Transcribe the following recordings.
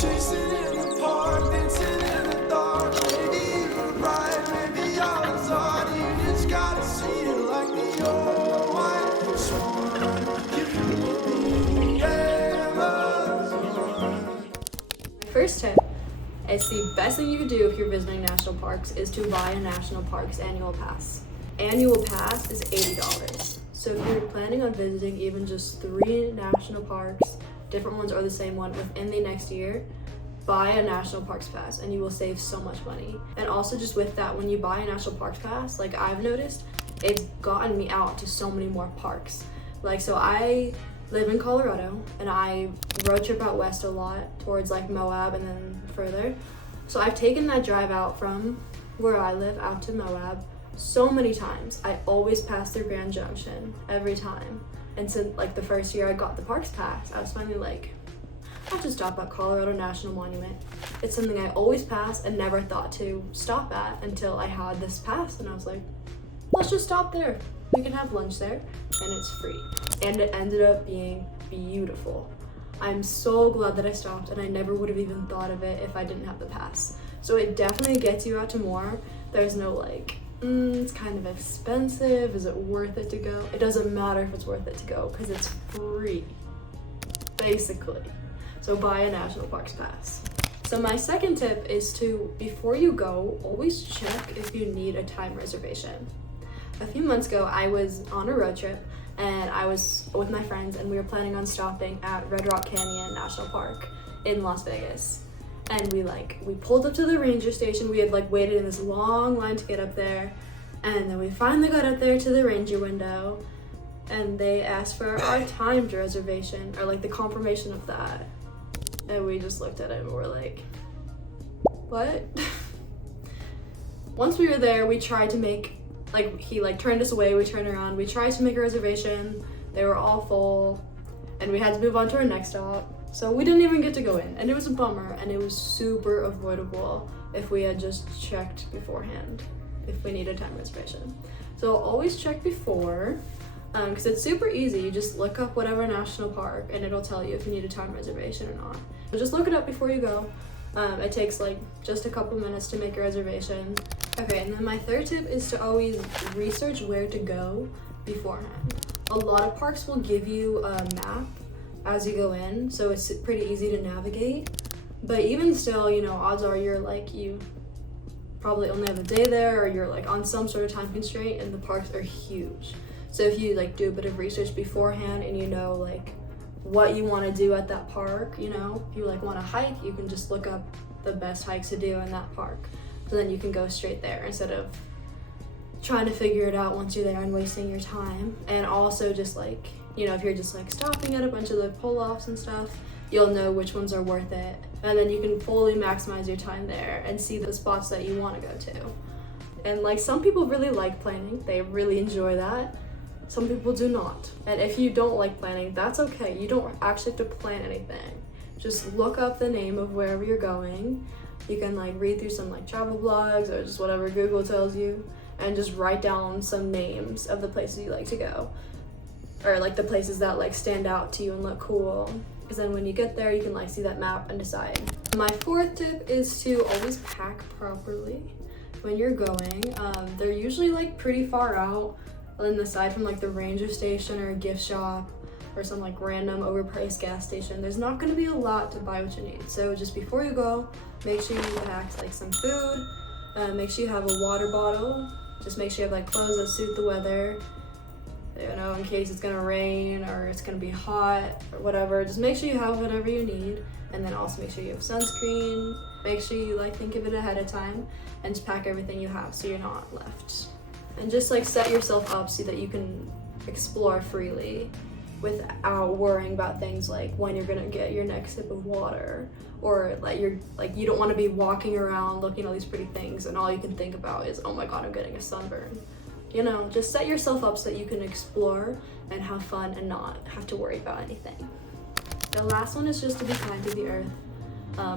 Chasing in the park, dancing in the dark. Maybe you were right, maybe I was odd. You just gotta see it like me, oh, I sworn. You can be Amazon. First tip is the best thing you can do if you're visiting national parks is to buy a national parks annual pass. Annual pass is $80. So if you're planning on visiting even just 3 national parks, different ones or the same one within the next year, buy a national parks pass and you will save so much money. And also just with that, when you buy a national parks pass, like I've noticed, it's gotten me out to so many more parks. Like, so I live in Colorado and I road trip out west a lot towards like Moab and then further. So I've taken that drive out from where I live out to Moab so many times. I always pass through Grand Junction every time. And since like the first year I got the parks pass, I was finally like, I have to stop at Colorado National Monument. It's something I always pass and never thought to stop at until I had this pass, and I was like, let's just stop there. We can have lunch there and it's free. And it ended up being beautiful. I'm so glad that I stopped, and I never would have even thought of it if I didn't have the pass. So it definitely gets you out to more. There's no like, it's kind of expensive, is it worth it to go? It doesn't matter if it's worth it to go because it's free, basically. So buy a national parks pass. So my second tip is to, before you go, always check if you need a time reservation. A few months ago, I was on a road trip and I was with my friends and we were planning on stopping at Red Rock Canyon National Park in Las Vegas. And we pulled up to the ranger station. We had like waited in this long line to get up there. And then we finally got up there to the ranger window and they asked for our timed reservation or like the confirmation of that. And we just looked at it and we're like, what? Once we were there, we tried to make, like he like turned us away, we turned around, we tried to make a reservation. They were all full and we had to move on to our next stop. So we didn't even get to go in, and it was a bummer, and it was super avoidable if we had just checked beforehand, if we need a time reservation. So always check before, because it's super easy. You just look up whatever national park and it'll tell you if you need a time reservation or not. So just look it up before you go. It takes like just a couple minutes to make a reservation. Okay, and then my third tip is to always research where to go beforehand. A lot of parks will give you a map as you go in, so it's pretty easy to navigate. But even still, you know, odds are you probably only have a day there, or you're like on some sort of time constraint, and the parks are huge. So if you like do a bit of research beforehand and you know like what you want to do at that park, you know, if you like want to hike, you can just look up the best hikes to do in that park. So then you can go straight there instead of trying to figure it out once you're there and wasting your time. And also just like, you know, if you're just like stopping at a bunch of the pull-offs and stuff, you'll know which ones are worth it. And then you can fully maximize your time there and see the spots that you want to go to. And like some people really like planning, they really enjoy that. Some people do not. And if you don't like planning, that's okay. You don't actually have to plan anything. Just look up the name of wherever you're going. You can like read through some like travel blogs or just whatever Google tells you, and just write down some names of the places you like to go, or like the places that like stand out to you and look cool, because then when you get there you can like see that map and decide. My fourth tip is to always pack properly when you're going. They're usually like pretty far out on the side from like the ranger station or a gift shop or some like random overpriced gas station. There's not going to be a lot to buy what you need, so just before you go, make sure you pack like some food, make sure you have a water bottle, just make sure you have like clothes that suit the weather, you know, in case it's gonna rain or it's gonna be hot or whatever. Just make sure you have whatever you need, and then also make sure you have sunscreen. Make sure you like think of it ahead of time and just pack everything you have so you're not left. And just like set yourself up so that you can explore freely without worrying about things like when you're gonna get your next sip of water, or like you don't want to be walking around looking at all these pretty things and all you can think about is, oh my god, I'm getting a sunburn. You know, just set yourself up so that you can explore and have fun and not have to worry about anything. The last one is just to be kind to the earth.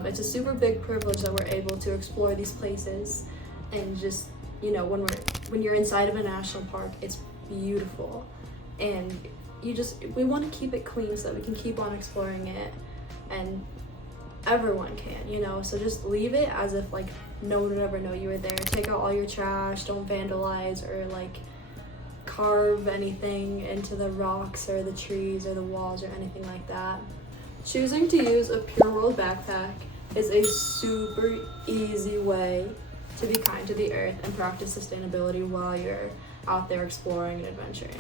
It's a super big privilege that we're able to explore these places, and just, you know, when you're inside of a national park, it's beautiful, and we want to keep it clean so that we can keep on exploring it. And everyone can, you know? So just leave it as if like no one would ever know you were there. Take out all your trash, don't vandalize or like carve anything into the rocks or the trees or the walls or anything like that. Choosing to use a Pure World backpack is a super easy way to be kind to the earth and practice sustainability while you're out there exploring and adventuring.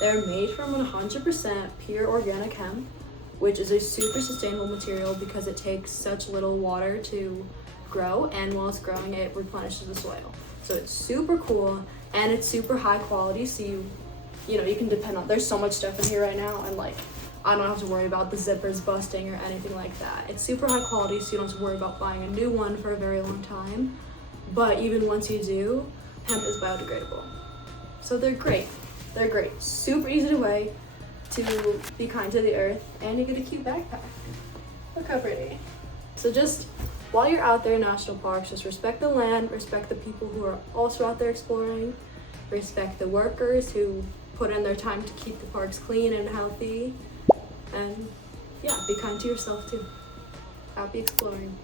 They're made from 100% pure organic hemp, which is a super sustainable material because it takes such little water to grow, and while it's growing it replenishes the soil. So it's super cool and it's super high quality, so you know you can depend on. There's so much stuff in here right now, and like I don't have to worry about the zippers busting or anything like that. It's super high quality, so you don't have to worry about buying a new one for a very long time. But even once you do, hemp is biodegradable. So they're great. They're great. Super easy way to be kind to the earth, and you get a cute backpack. Look how pretty. So just while you're out there in national parks, just respect the land, respect the people who are also out there exploring, respect the workers who put in their time to keep the parks clean and healthy, and yeah, be kind to yourself too. Happy exploring.